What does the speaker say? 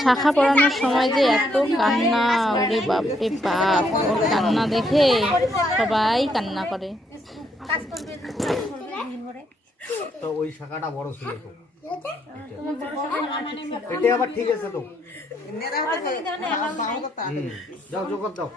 শাখা পরানোর সময় যে এত কান্না, ওরে বাপ রে বাপ, ওর কান্না দেখে সবাই কান্না করে। তো ওই শাখাটা বড় ছিল তো, এটা আবার ঠিক আছে তো। যাও জোগাড় দাও।